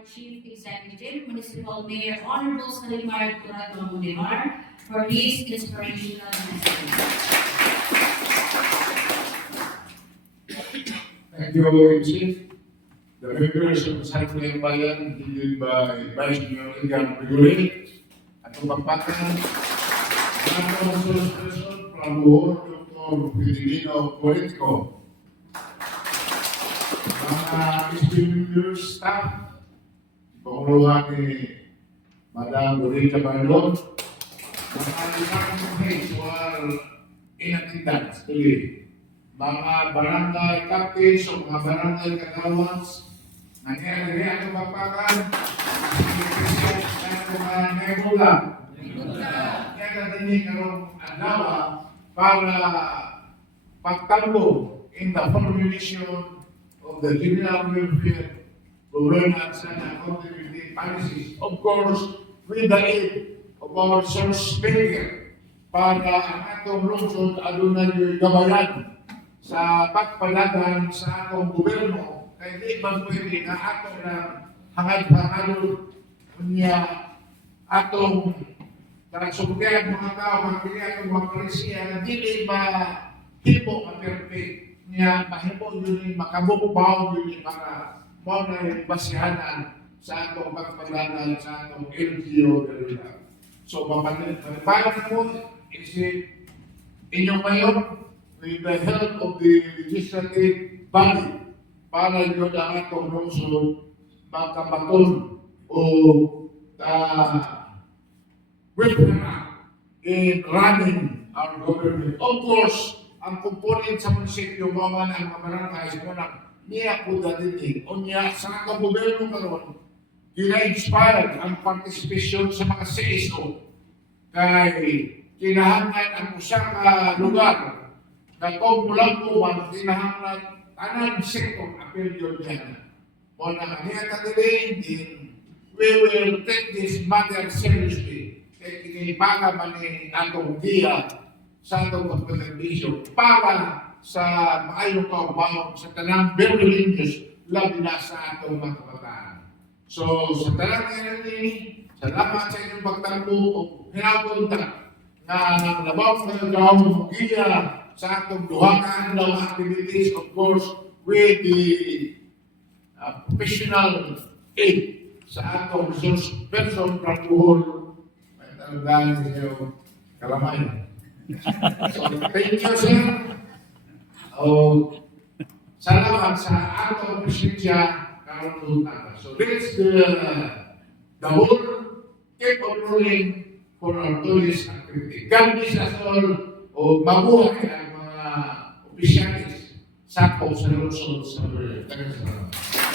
our Chief Executive, Municipal Mayor Honorable Salimar Curado Mundimar, for his inspirational message. Thank you, Chief. The members of the Sangguniang Bayan, headed by Vice Mayor Igan Gregory, at Pampakan, Council Person from Bohol, Dr. Fidelino Politico, mga distinguished staff, panguluhan ni Madam Lorita Bandon, mga department heads who are in attendance today, mga barangay captains o mga barangay kagawans, nangyari ang Pampakan, mga nebula, kaya din karong adlaw para pagtambo in the formulation of the general welfare governance and accountability policies, of course, with the aid of our source speaker para ang atong lungsod adunay gabayan sa pagpalagan sa atong gobyerno kay di man pwede nga ato lang hangad-hangadon niya atong sugyan mga tao, mga atong mga polisiya na dili mahimo ma-perfect niya, mahimo yun makabukbaw yun para mo na basihanan sa atong pagpalagan sa atong LGU. So, mapanibayan po is inyong ngayon with the help of the legislative body para yun ang atong lungsod magkabaton o in running our government. Of course, ang component sa munisipyo mo man ang mga barangay mo na niya po dati o niya sa atong gobyerno karon gina-inspired ang participation sa mga CSO kay kinahanglan ang usa ka lugar na kung mulang kuwan kinahanglan tanan sektor apel yun yan. O na niya today, we will take this matter seriously. Kaya kinipaga man ni atong diya sa atong pagpapagdisyo para sa maayong kaubaw sa tanang very religious labi na sa atong mga kabataan. So, sa tanang ngayon salamat sa inyong pagtampo o hinapunta na labaw sa gawang magiya sa atong duhangan ng activities, of course, with the professional aid sa atong resource person from Bohol. May talagang ninyo kalamay. So, thank you, sir. Salamat sa atong presensya karon na. So, let's the whole keep on rolling for our tourist activity. God bless us all o mabuhay ang mga opisyalis sa lungsod sa Lord. Thank you.